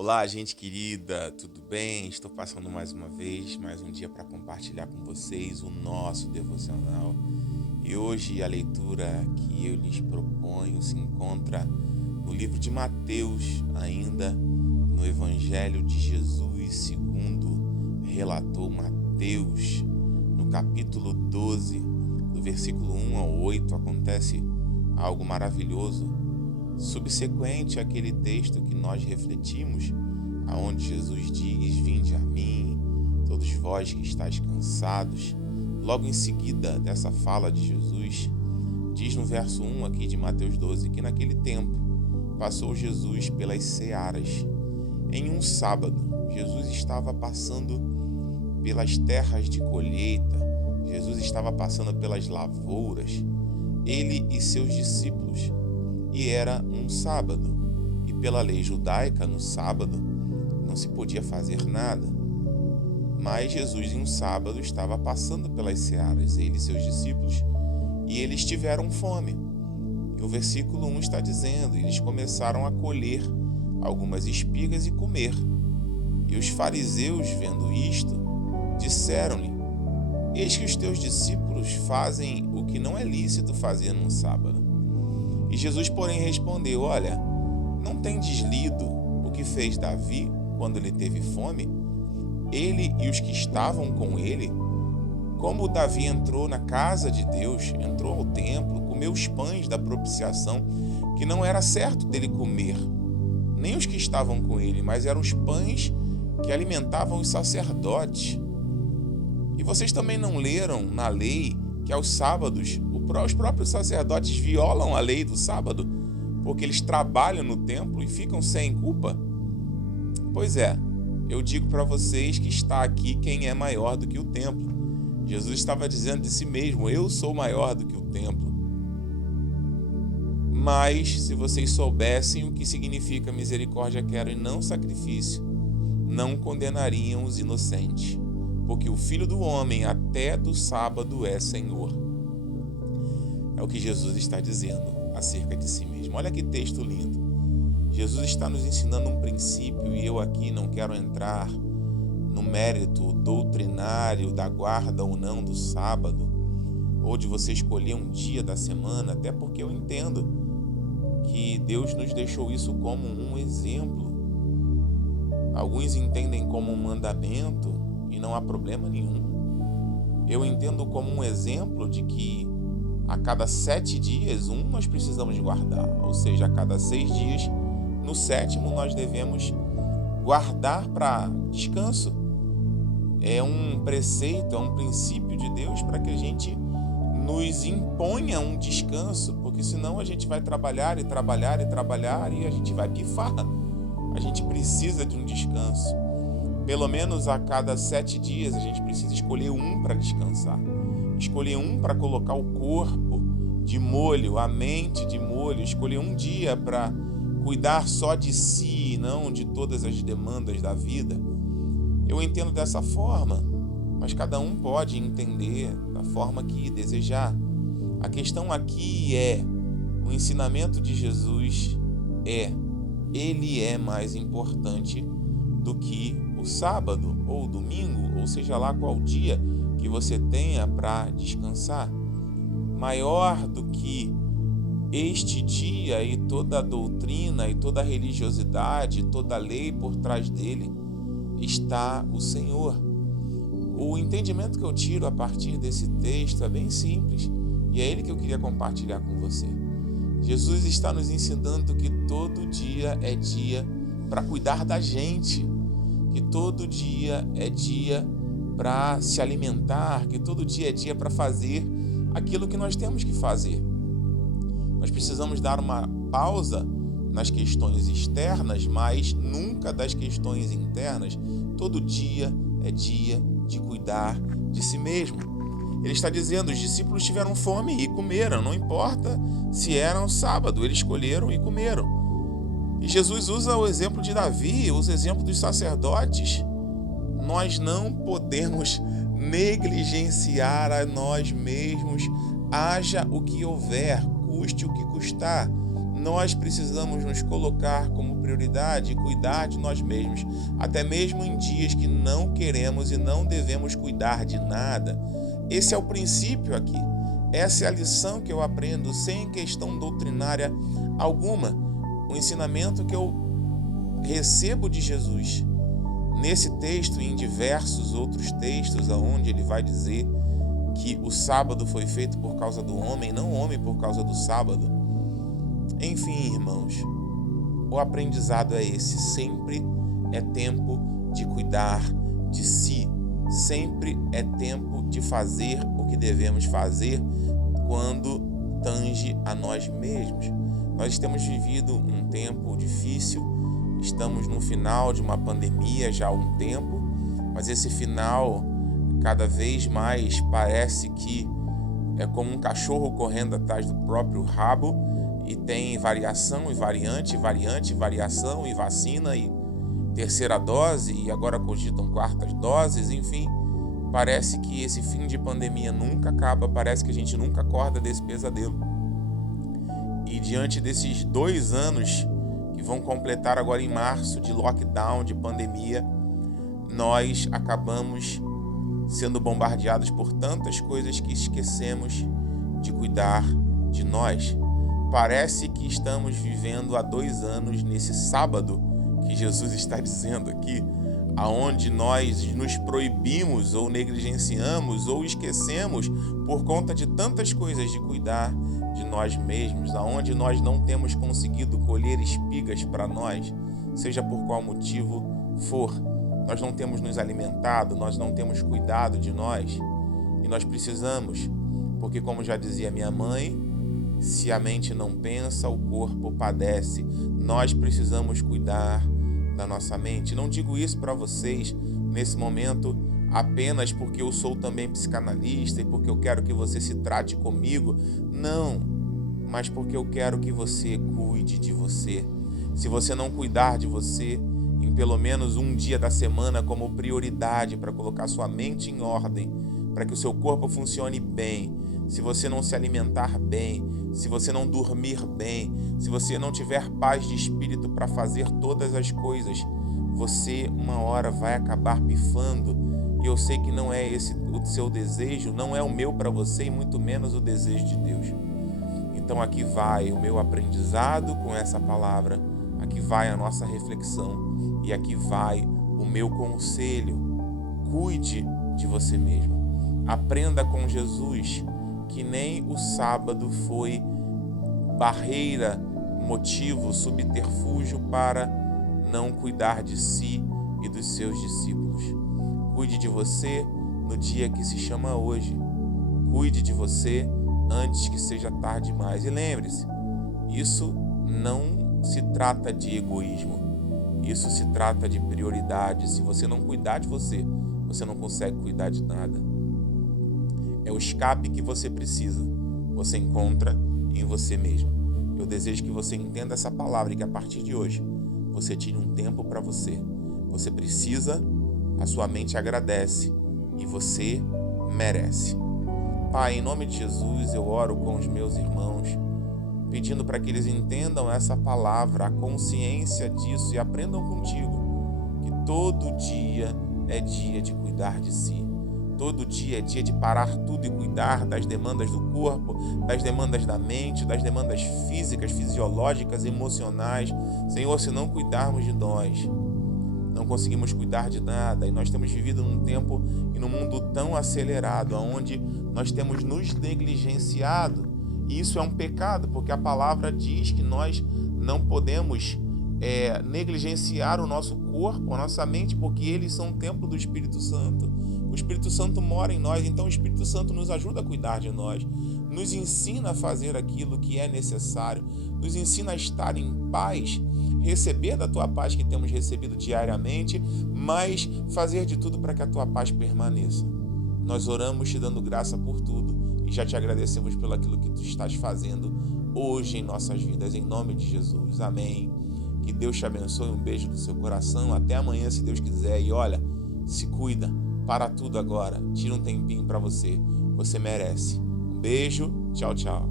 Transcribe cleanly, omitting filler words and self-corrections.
Olá, gente querida, tudo bem? Estou passando mais uma vez, mais um dia para compartilhar com vocês o nosso devocional. E hoje a leitura que eu lhes proponho se encontra no livro de Mateus, ainda no Evangelho de Jesus, segundo relatou Mateus, no capítulo 12, do versículo 1 ao 8, acontece algo maravilhoso. Subsequente àquele texto que nós refletimos, aonde Jesus diz: "Vinde a mim, todos vós que estáis cansados", logo em seguida dessa fala de Jesus, diz no verso 1 aqui de Mateus 12 que naquele tempo passou Jesus pelas searas. Em um sábado, Jesus estava passando pelas terras de colheita, Jesus estava passando pelas lavouras, ele e seus discípulos. E era um sábado, e pela lei judaica, no sábado, não se podia fazer nada. Mas Jesus, em um sábado, estava passando pelas searas, ele e seus discípulos, e eles tiveram fome. E o versículo 1 está dizendo: eles começaram a colher algumas espigas e comer. E os fariseus, vendo isto, disseram-lhe: "Eis que os teus discípulos fazem o que não é lícito fazer num sábado." E Jesus, porém, respondeu: "Olha, não tendes lido o que fez Davi quando ele teve fome? Ele e os que estavam com ele? Como Davi entrou na casa de Deus, entrou ao templo, comeu os pães da propiciação, que não era certo dele comer, nem os que estavam com ele, mas eram os pães que alimentavam os sacerdotes. E vocês também não leram na lei que aos sábados os próprios sacerdotes violam a lei do sábado, porque eles trabalham no templo e ficam sem culpa? Pois é, eu digo para vocês que está aqui quem é maior do que o templo." Jesus estava dizendo de si mesmo: "Eu sou maior do que o templo." "Mas se vocês soubessem o que significa misericórdia quero e não sacrifício, não condenariam os inocentes, porque o Filho do Homem até do sábado é Senhor." É o que Jesus está dizendo acerca de si mesmo. Olha que texto lindo. Jesus está nos ensinando um princípio, e eu aqui não quero entrar no mérito doutrinário da guarda ou não do sábado, ou de você escolher um dia da semana, até porque eu entendo que Deus nos deixou isso como um exemplo. Alguns entendem como um mandamento e não há problema nenhum. Eu entendo como um exemplo de que a cada 7 dias, nós precisamos guardar. Ou seja, a cada 6 dias, no sétimo, nós devemos guardar para descanso. É um preceito, é um princípio de Deus para que a gente nos imponha um descanso, porque senão a gente vai trabalhar e trabalhar e trabalhar e a gente vai pifar. A gente precisa de um descanso. Pelo menos a cada 7 dias a gente precisa escolher um para descansar. Escolher um para colocar o corpo de molho, a mente de molho. Escolher um dia para cuidar só de si, não de todas as demandas da vida. Eu entendo dessa forma, mas cada um pode entender da forma que desejar. A questão aqui é: o ensinamento de Jesus ele é mais importante do que o sábado ou o domingo, ou seja lá qual dia que você tenha para descansar. Maior do que este dia e toda a doutrina e toda a religiosidade, toda a lei por trás dele, está o Senhor. O entendimento que eu tiro a partir desse texto é bem simples, e é ele que eu queria compartilhar com você. Jesus está nos ensinando que todo dia é dia para cuidar da gente, que todo dia é dia para se alimentar, que todo dia é dia para fazer aquilo que nós temos que fazer. Nós precisamos dar uma pausa nas questões externas, mas nunca das questões internas. Todo dia é dia de cuidar de si mesmo. Ele está dizendo: os discípulos tiveram fome e comeram, não importa se era um sábado, eles escolheram e comeram. E Jesus usa o exemplo de Davi, usa o exemplo dos sacerdotes. Nós não podemos negligenciar a nós mesmos, haja o que houver, custe o que custar. nós precisamos nos colocar como prioridade e cuidar de nós mesmos, até mesmo em dias que não queremos e não devemos cuidar de nada. Esse é o princípio aqui. Essa é a lição que eu aprendo sem questão doutrinária alguma. O ensinamento que eu recebo de Jesus. Nesse texto e em diversos outros textos, onde ele vai dizer que o sábado foi feito por causa do homem, não o homem por causa do sábado. Enfim, irmãos, o aprendizado é esse. Sempre é tempo de cuidar de si. Sempre é tempo de fazer o que devemos fazer quando tange a nós mesmos. Nós temos vivido um tempo difícil, estamos no final de uma pandemia já há um tempo, mas esse final cada vez mais parece que é como um cachorro correndo atrás do próprio rabo, e tem variação e variação e vacina e terceira dose, e agora cogitam quartas doses, enfim. Parece que esse fim de pandemia nunca acaba, parece que a gente nunca acorda desse pesadelo. E diante desses 2 anos que vão completar agora em março de lockdown, de pandemia, nós acabamos sendo bombardeados por tantas coisas que esquecemos de cuidar de nós. Parece que estamos vivendo há 2 anos nesse sábado que Jesus está dizendo aqui, aonde nós nos proibimos ou negligenciamos ou esquecemos por conta de tantas coisas de cuidar de nós mesmos, aonde nós não temos conseguido colher espigas para nós, seja por qual motivo for. Nós não temos nos alimentado, nós não temos cuidado de nós, e nós precisamos, porque como já dizia minha mãe, se a mente não pensa, o corpo padece. Nós precisamos cuidar da nossa mente. Não digo isso para vocês nesse momento apenas porque eu sou também psicanalista e porque eu quero que você se trate comigo. Não, mas porque eu quero que você cuide de você. Se você não cuidar de você, em pelo menos um dia da semana como prioridade para colocar sua mente em ordem, para que o seu corpo funcione bem, se você não se alimentar bem, se você não dormir bem, se você não tiver paz de espírito para fazer todas as coisas, você uma hora vai acabar pifando. E eu sei que não é esse o seu desejo, não é o meu para você e muito menos o desejo de Deus. Então aqui vai o meu aprendizado com essa palavra, aqui vai a nossa reflexão e aqui vai o meu conselho. Cuide de você mesmo. Aprenda com Jesus que nem o sábado foi barreira, motivo, subterfúgio para não cuidar de si e dos seus discípulos. Cuide de você no dia que se chama hoje. Cuide de você antes que seja tarde demais. E lembre-se, isso não se trata de egoísmo. Isso se trata de prioridade. Se você não cuidar de você, você não consegue cuidar de nada. É o escape que você precisa. Você encontra em você mesmo. Eu desejo que você entenda essa palavra e que a partir de hoje você tire um tempo para você. Você precisa, a sua mente agradece e você merece. Pai, em nome de Jesus, eu oro com os meus irmãos, pedindo para que eles entendam essa palavra, a consciência disso e aprendam contigo que todo dia é dia de cuidar de si. Todo dia é dia de parar tudo e cuidar das demandas do corpo, das demandas da mente, das demandas físicas, fisiológicas, emocionais. Senhor, se não cuidarmos de nós, não conseguimos cuidar de nada. E nós temos vivido num tempo e num mundo tão acelerado, onde nós temos nos negligenciado. E isso é um pecado, porque a palavra diz que nós não podemos negligenciar o nosso corpo, a nossa mente, porque eles são o templo do Espírito Santo. O Espírito Santo mora em nós, então o Espírito Santo nos ajuda a cuidar de nós, nos ensina a fazer aquilo que é necessário, nos ensina a estar em paz, receber da tua paz que temos recebido diariamente, mas fazer de tudo para que a tua paz permaneça. Nós oramos te dando graça por tudo e já te agradecemos pelo aquilo que tu estás fazendo hoje em nossas vidas, em nome de Jesus. Amém. Que Deus te abençoe, um beijo no seu coração, até amanhã se Deus quiser. E olha, se cuida, para tudo agora, tira um tempinho para você, você merece. Um beijo, tchau, tchau.